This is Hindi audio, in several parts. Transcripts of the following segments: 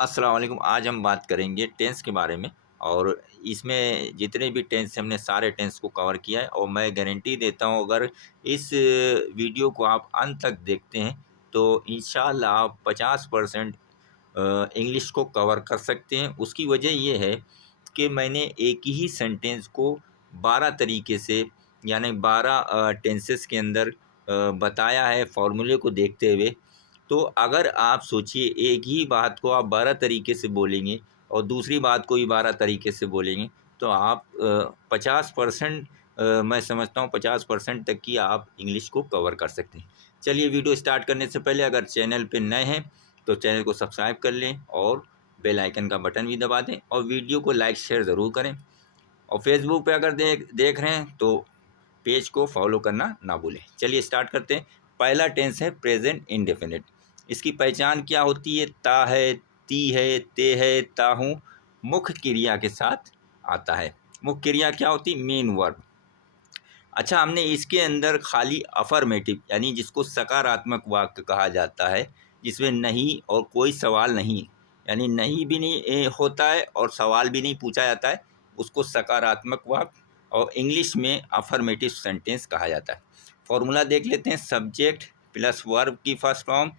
अस्सलाम वालेकुम। आज हम बात करेंगे टेंस के बारे में। और इसमें जितने भी टेंस हमने सारे टेंस को कवर किया है, और मैं गारंटी देता हूँ अगर इस वीडियो को आप अंत तक देखते हैं तो इंशाल्लाह आप 50% इंग्लिश को कवर कर सकते हैं। उसकी वजह ये है कि मैंने एक ही सेंटेंस को 12 तरीके से, यानी 12 टेंसेस के अंदर बताया है फॉर्मूले को देखते हुए। तो अगर आप सोचिए एक ही बात को आप 12 तरीके से बोलेंगे और दूसरी बात को भी 12 तरीके से बोलेंगे तो आप 50% मैं समझता हूँ 50% तक की आप इंग्लिश को कवर कर सकते हैं। चलिए वीडियो स्टार्ट करने से पहले अगर चैनल पे नए हैं तो चैनल को सब्सक्राइब कर लें और बेल आइकन का बटन भी दबा दें और वीडियो को लाइक शेयर ज़रूर करें। और फेसबुक पे अगर देख रहे हैं तो पेज को फॉलो करना ना भूलें। चलिए स्टार्ट करते हैं। पहला टेंस है प्रेजेंट इंडेफिनिट। इसकी पहचान क्या होती है? ता है, ती है, ते है, ता हूँ मुख्य क्रिया के साथ आता है। मुख्य क्रिया क्या होती है? Main verb. अच्छा, हमने इसके अंदर खाली अफर्मेटिव यानी जिसको सकारात्मक वाक्य कहा जाता है, जिसमें नहीं और कोई सवाल नहीं, यानी नहीं भी नहीं होता है और सवाल भी नहीं पूछा जाता है, उसको सकारात्मक वाक्य और इंग्लिश में अफर्मेटिव सेंटेंस कहा जाता है। फॉर्मूला देख लेते हैं। सब्जेक्ट प्लस वर्ब की first form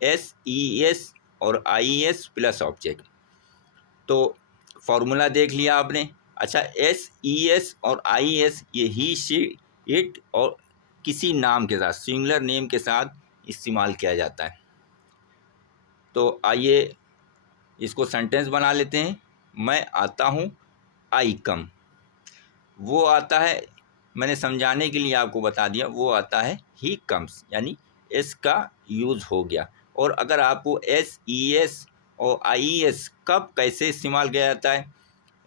S E S और आई एस प्लस ऑब्जेक्ट। तो फॉर्मूला देख लिया आपने। अच्छा, एस ई एस और आई एस ये ही, शी, इट और किसी नाम के साथ, सिंगुलर नेम के साथ इस्तेमाल किया जाता है। तो आइए इसको सेंटेंस बना लेते हैं। मैं आता हूँ, आई कम। वो आता है, मैंने समझाने के लिए आपको बता दिया, वो आता है ही कम्स, यानी एस का यूज़ हो गया। और अगर आपको एस ई एस और आई एस कब कैसे इस्तेमाल किया जाता है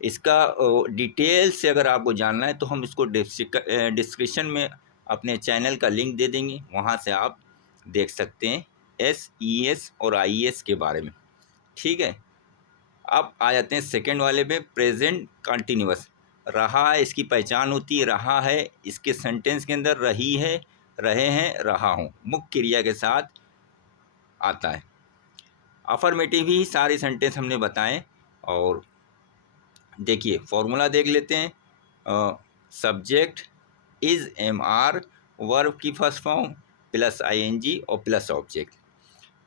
इसका डिटेल से अगर आपको जानना है तो हम इसको डिस्क्रिप्शन में अपने चैनल का लिंक दे देंगे, वहाँ से आप देख सकते हैं एस ई एस और आई एस के बारे में। ठीक है, अब आ जाते हैं सेकंड वाले पे, प्रेजेंट कंटिन्यूअस। रहा है, इसकी पहचान होती है रहा है। इसके सेंटेंस के अंदर रही है, रहे हैं, रहा हूँ मुख्य क्रिया के साथ आता है। अफर्मेटिव ही सारे सेंटेंस हमने बताएं। और देखिए फॉर्मूला देख लेते हैं। Subject is am are, verb की first form plus I N G और प्लस ऑब्जेक्ट।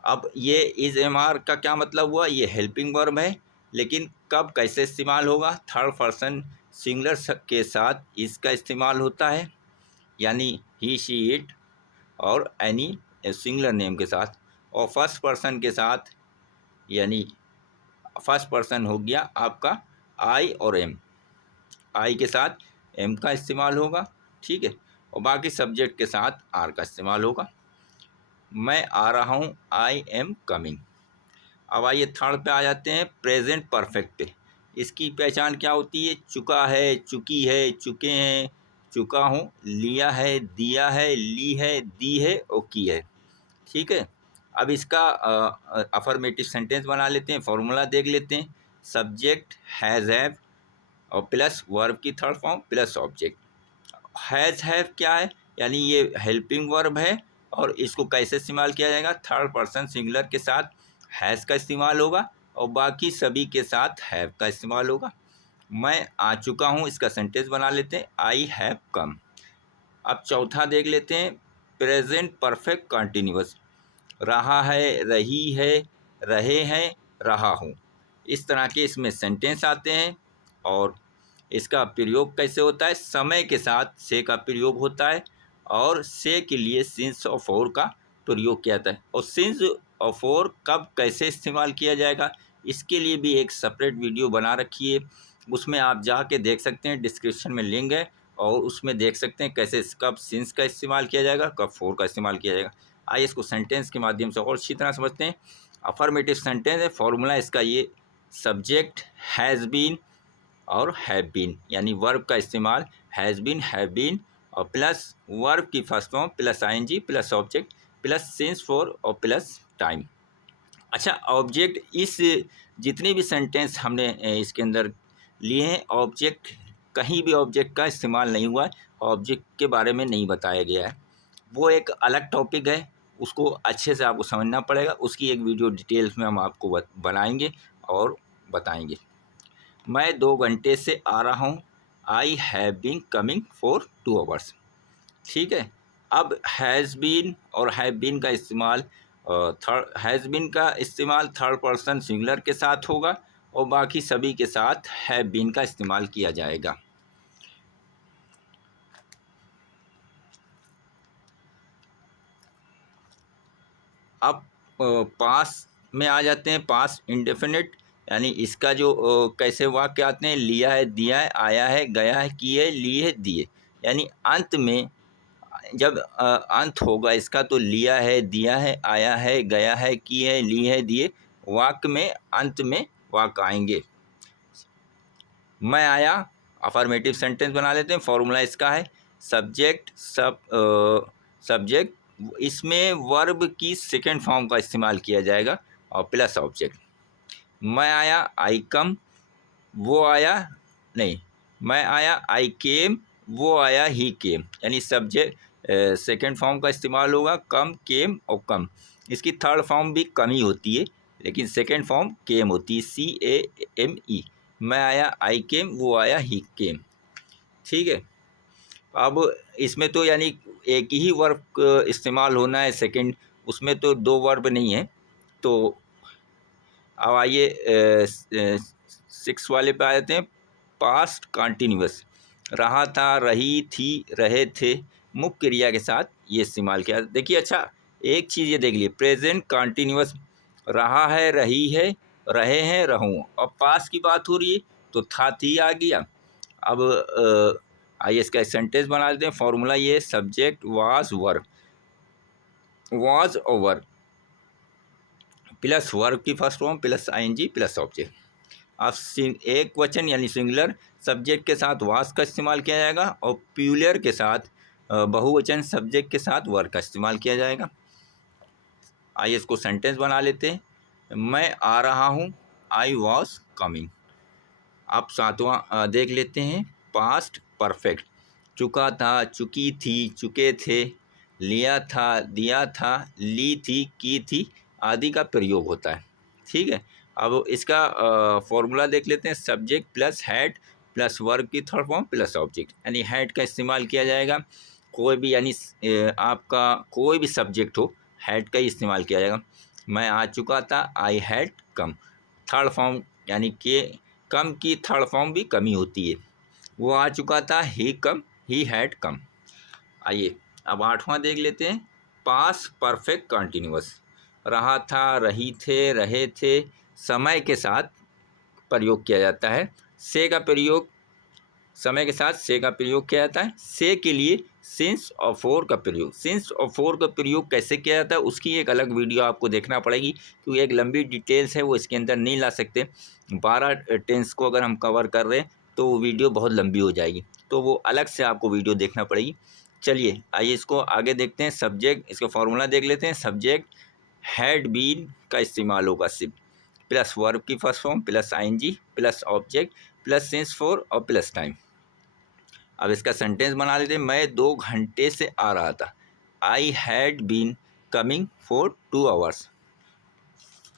अब ये इज़ एम आर का क्या मतलब हुआ? ये हेल्पिंग वर्ब है, लेकिन कब कैसे इस्तेमाल होगा? थर्ड पर्सन सिंगुलर के साथ इसका इस्तेमाल होता है, यानी ही, शी, इट और एनी सिंगुलर नेम के साथ। और फर्स्ट पर्सन के साथ, यानी फर्स्ट पर्सन हो गया आपका आई और एम, आई के साथ एम का इस्तेमाल होगा। ठीक है, और बाकी सब्जेक्ट के साथ आर का इस्तेमाल होगा। मैं आ रहा हूँ, आई एम कमिंग। अब आइए थर्ड पे आ जाते हैं, प्रेजेंट परफेक्ट पे। इसकी पहचान क्या होती है? चुका है, चुकी है, चुके हैं, चुका हूँ, लिया है, दिया है, ली है, दी है और की है। ठीक है, अब इसका अफर्मेटिव सेंटेंस बना लेते हैं। फॉर्मूला देख लेते हैं। सब्जेक्ट हैज़ हैव और प्लस वर्ब की third form plus object. Has have क्या है? यानी ये हेल्पिंग वर्ब है और इसको कैसे इस्तेमाल किया जाएगा? थर्ड पर्सन सिंगुलर के साथ हैज़ का इस्तेमाल होगा और बाकी सभी के साथ हैव का इस्तेमाल होगा। मैं आ चुका हूँ, इसका सेंटेंस बना लेते हैं, आई हैव कम। अब चौथा देख लेते हैं, प्रेजेंट परफेक्ट कंटिन्यूअस। रहा है, रही है, रहे हैं, रहा हूँ, इस तरह के इसमें सेंटेंस आते हैं। और इसका प्रयोग कैसे होता है? समय के साथ से का प्रयोग होता है और से के लिए सिंस और फॉर का प्रयोग किया जाता है। और सिंस और फॉर कब कैसे इस्तेमाल किया जाएगा इसके लिए भी एक सेपरेट वीडियो बना रखी है, उसमें आप जाके देख सकते हैं, डिस्क्रिप्शन में लिंक है और उसमें देख सकते हैं कैसे कब सिंस का इस्तेमाल किया जाएगा, कब फॉर का इस्तेमाल किया जाएगा। आइए इसको सेंटेंस के माध्यम से और अच्छी तरह समझते हैं। अफर्मेटिव सेंटेंस है, फॉर्मूला इसका ये, सब्जेक्ट हैज़ बीन और हैव बीन, यानी वर्ब का इस्तेमाल हैज़ बीन, हैव बीन और प्लस वर्ब की first form plus ING plus object plus since for और प्लस टाइम। अच्छा, ऑब्जेक्ट इस जितने भी सेंटेंस हमने इसके अंदर लिए हैं, ऑब्जेक्ट कहीं भी ऑब्जेक्ट का इस्तेमाल नहीं हुआ है, ऑब्जेक्ट के बारे में नहीं बताया गया है, वो एक अलग टॉपिक है। उसको अच्छे से आपको समझना पड़ेगा। उसकी एक वीडियो डिटेल्स में हम आपको बनाएंगे और बताएंगे। मैं 2 घंटे से आ रहा हूँ। I have been coming for 2 hours. ठीक है। अब हैज़ बीन और हैव बीन का इस्तेमाल थर्ड पर्सन सिंगुलर के साथ होगा और बाकी सभी के साथ हैव बीन का इस्तेमाल किया जाएगा। अब पास में आ जाते हैं। पास इंडेफिनिट, यानी इसका जो कैसे वाक्य आते हैं, लिया है, दिया है, आया है, गया है, किए है, लिए है, दिए। यानी अंत में जब अंत होगा इसका तो लिया है, दिया है, आया है, गया है, किए है, लिए है, दिए। वाक्य में अंत में वाक्य आएंगे। मैं आया, अफर्मेटिव सेंटेंस बना लेते हैं। फॉर्मूला इसका है सब्जेक्ट सब्जेक्ट, इसमें वर्ब की सेकंड फॉर्म का इस्तेमाल किया जाएगा और प्लस ऑब्जेक्ट। मैं आया, आई कम, वो आया, नहीं, मैं आया, आई केम, वो आया, ही केम। यानी सब्जेक्ट सेकंड फॉर्म का इस्तेमाल होगा कम, केम और कम। इसकी थर्ड फॉर्म भी कम ही होती है, लेकिन सेकंड फॉर्म केम होती है, CAME। मैं आया, आई केम, वो आया, ही केम। ठीक है। अब इसमें तो यानी एक ही वर्ब इस्तेमाल होना है सेकंड, उसमें तो 2 वर्ब नहीं है। तो अब आइए 6 वाले पे आ जाते हैं। पास्ट कंटिन्यूअस, रहा था, रही थी, रहे थे, मुख्य क्रिया के साथ ये इस्तेमाल किया। देखिए, अच्छा एक चीज़ ये देख लीजिए, प्रेजेंट कंटिन्यूअस, रहा है, रही है, रहे हैं, रहूँ। और पास्ट की बात हो रही है तो था, थी आ गया। अब आइए इसका सेंटेंस बना देते हैं। फॉर्मूला ये, सब्जेक्ट वाज वर्ब, वाज और वर्ब प्लस वर्ब की first form plus ING plus object. अब एक वचन यानी सिंगुलर सब्जेक्ट के साथ वास का इस्तेमाल किया जाएगा और प्लूरल के साथ बहुवचन सब्जेक्ट के साथ वर्ब का इस्तेमाल किया जाएगा। आइए इसको सेंटेंस बना लेते हैं। मैं आ रहा हूँ, आई वॉज कमिंग। अब 7वां देख लेते हैं, पास्ट परफेक्ट, चुका था, चुकी थी, चुके थे, लिया था, दिया था, ली थी, की थी आदि का प्रयोग होता है। ठीक है। अब इसका फॉर्मूला देख लेते हैं। Subject plus had plus verb की थर्ड फॉर्म प्लस ऑब्जेक्ट, यानी हैड का इस्तेमाल किया जाएगा। कोई भी यानी आपका कोई भी सब्जेक्ट हो, हैड का ही इस्तेमाल किया जाएगा। मैं आ चुका था, I had come. Third form यानी कि कम की थर्ड फॉर्म भी कमी होती है। वो आ चुका था, ही कम, ही हैड कम। आइए अब 8वां देख लेते हैं। पास परफेक्ट कंटिन्यूअस, रहा था, रही थे, रहे थे, समय के साथ प्रयोग किया जाता है। से का प्रयोग, समय के साथ से का प्रयोग किया जाता है। से के लिए सिंस और फॉर का प्रयोग, सिंस और फॉर का प्रयोग कैसे किया जाता है उसकी एक अलग वीडियो आपको देखना पड़ेगी, क्योंकि एक लंबी डिटेल्स है, वो इसके अंदर नहीं ला सकते। 12 टेंस को अगर हम कवर कर रहे हैं तो वो वीडियो बहुत लंबी हो जाएगी, तो वो अलग से आपको वीडियो देखना पड़ेगी। चलिए आइए इसको आगे देखते हैं। सब्जेक्ट, इसका फॉर्मूला देख लेते हैं। सब्जेक्ट हैड बीन का इस्तेमाल होगा सिर्फ, प्लस वर्ब की first form plus ING plus object plus since for और प्लस टाइम। अब इसका सेंटेंस बना लेते हैं। मैं 2 घंटे से आ रहा था, I had been coming for 2 hours.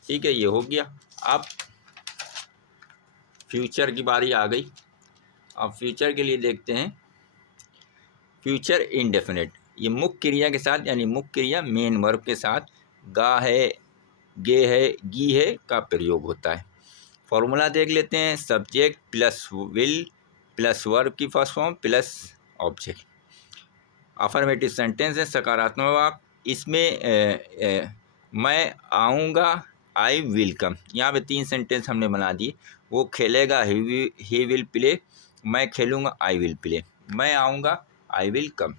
ठीक है, ये हो गया। अब फ्यूचर की बारी आ गई। अब फ्यूचर के लिए देखते हैं। फ्यूचर इंडेफिनिट, ये मुख्य क्रिया के साथ यानी मुख्य क्रिया मेन वर्ब के साथ गा है, गे है, गी है का प्रयोग होता है। फॉर्मूला देख लेते हैं। Subject plus will plus verb की first form plus object. Affirmative sentence है, सकारात्मक वाक्य। इसमें मैं आऊँगा, आई विल कम। यहाँ पे 3 सेंटेंस हमने बना दिए। वो खेलेगा, ही विल प्ले। मैं खेलूँगा, आई विल प्ले। मैं आऊँगा, आई विल कम।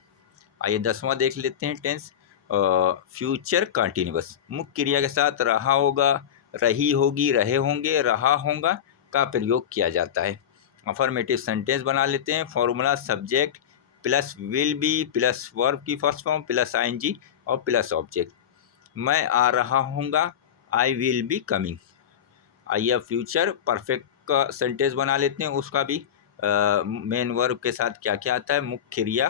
आइए 10वां देख लेते हैं टेंस। फ्यूचर कंटिन्यूअस, मुख्य क्रिया के साथ रहा होगा, रही होगी, रहे होंगे, रहा होगा का प्रयोग किया जाता है। अफर्मेटिव सेंटेंस बना लेते हैं। Formula subject plus will be plus verb की फर्स्ट फॉर्म प्लस ING और प्लस ऑब्जेक्ट। मैं आ रहा हूँगा, आई विल बी कमिंग। आइए अब फ्यूचर परफेक्ट का सेंटेंस बना लेते हैं। उसका भी मेन वर्ब के साथ क्या क्या आता है। मुख्य क्रिया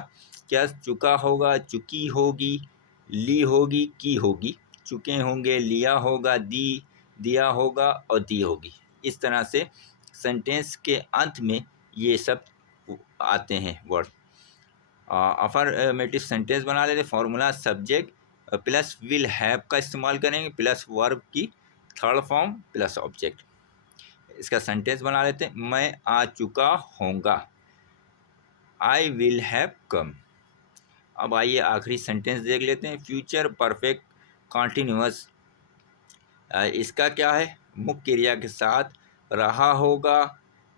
क्या, चुका होगा, चुकी होगी, ली होगी, की होगी, चुके होंगे, लिया होगा, दिया होगा और दी होगी। इस तरह से सेंटेंस के अंत में ये सब आते हैं वर्ड। अफर्मेटिव सेंटेंस बना लेते। Formula subject plus will have का इस्तेमाल करेंगे, प्लस वर्ब की थर्ड फॉर्म प्लस ऑब्जेक्ट। इसका सेंटेंस बना लेते हैं। मैं आ चुका होऊंगा, आई विल हैव कम। अब आइए आखिरी सेंटेंस देख लेते हैं। फ्यूचर परफेक्ट कॉन्टिन्यूअस, इसका क्या है? मुख्य क्रिया के साथ रहा होगा,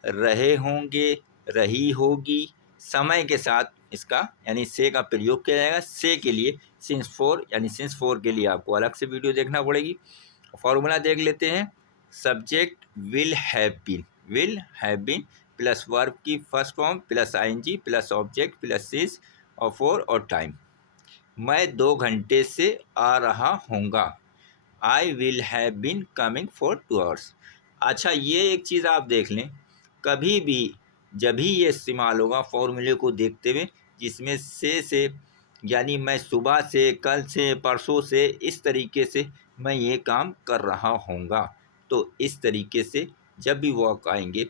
रहे होंगे, रही होगी। समय के साथ इसका यानी से का प्रयोग किया जाएगा। से के लिए सिंस फोर, यानी सिंस फोर के लिए आपको अलग से वीडियो देखना पड़ेगी। फॉर्मूला देख लेते हैं। Subject will have been plus verb की first form plus ING plus object plus since और फोर और टाइम। मैं 2 घंटे से आ रहा होऊंगा, I will have been coming for 2 hours. अच्छा, ये एक चीज़ आप देख लें, कभी भी जब भी ये इस्तेमाल होगा फॉर्मूले को देखते हुए जिसमें से यानी मैं सुबह से, कल से, परसों से, इस तरीके से मैं ये काम कर रहा होऊंगा। तो इस तरीके से जब भी वर्क आएंगे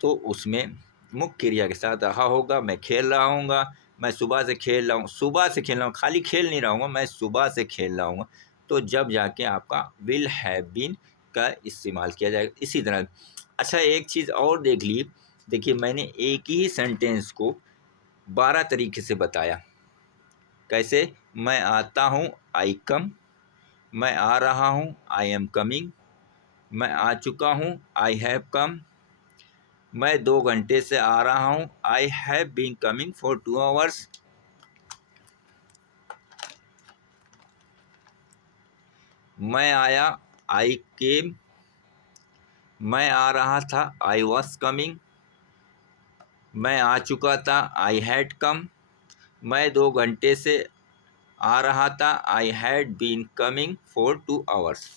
तो उसमें मुख्य क्रिया के साथ रहा होगा। मैं खेल रहा हूँगा, मैं सुबह से खेल रहा हूँ, सुबह से खेल रहा हूँ, खाली खेल नहीं रहा हूँ, मैं सुबह से खेल रहा हूँ। तो जब जाके आपका विल हैव बीन का इस्तेमाल किया जाएगा। इसी तरह अच्छा एक चीज़ और देख ली। देखिए मैंने एक ही सेंटेंस को 12 तरीके से बताया। कैसे? मैं आता हूँ, आई कम। मैं आ रहा हूँ, आई एम कमिंग। मैं आ चुका हूँ, आई हैव कम। मैं 2 घंटे से आ रहा हूँ, I have been coming for 2 hours. मैं आया, आई केम। मैं आ रहा था, आई वॉज कमिंग। मैं आ चुका था, आई हैड कम। मैं 2 घंटे से आ रहा था, I had been coming for 2 hours.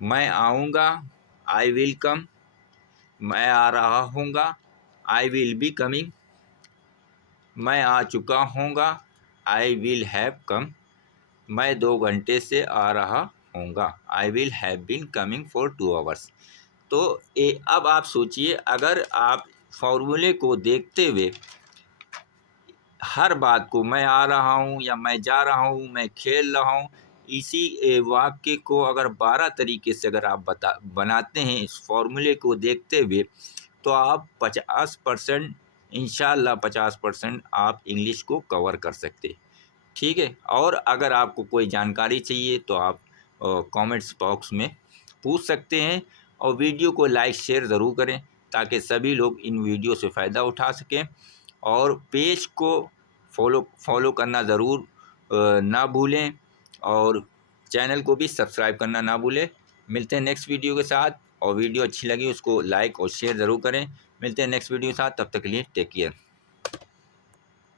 मैं आऊँगा, आई विल कम। मैं आ रहा हूँगा, आई विल बी कमिंग। मैं आ चुका हूँगा, आई विल हैव कम। मैं 2 घंटे से आ रहा हूँगा, I will have been coming for 2 hours. तो अब आप सोचिए, अगर आप फॉर्मूले को देखते हुए हर बात को मैं आ रहा हूँ या मैं जा रहा हूँ, मैं खेल रहा हूँ, इसी वाक्य को अगर 12 तरीके से अगर आप बनाते हैं इस फॉर्मूले को देखते हुए, तो आप 50% इंशाल्लाह 50% आप इंग्लिश को कवर कर सकते। ठीक है। और अगर आपको कोई जानकारी चाहिए तो आप कमेंट्स बॉक्स में पूछ सकते हैं। और वीडियो को लाइक शेयर ज़रूर करें ताकि सभी लोग इन वीडियो से फ़ायदा उठा सकें। और पेज को फॉलो करना ज़रूर ना भूलें और चैनल को भी सब्सक्राइब करना ना भूलें। मिलते हैं नेक्स्ट वीडियो के साथ। और वीडियो अच्छी लगी उसको लाइक और शेयर ज़रूर करें। मिलते हैं नेक्स्ट वीडियो के साथ, तब तक के लिए टेक केयर।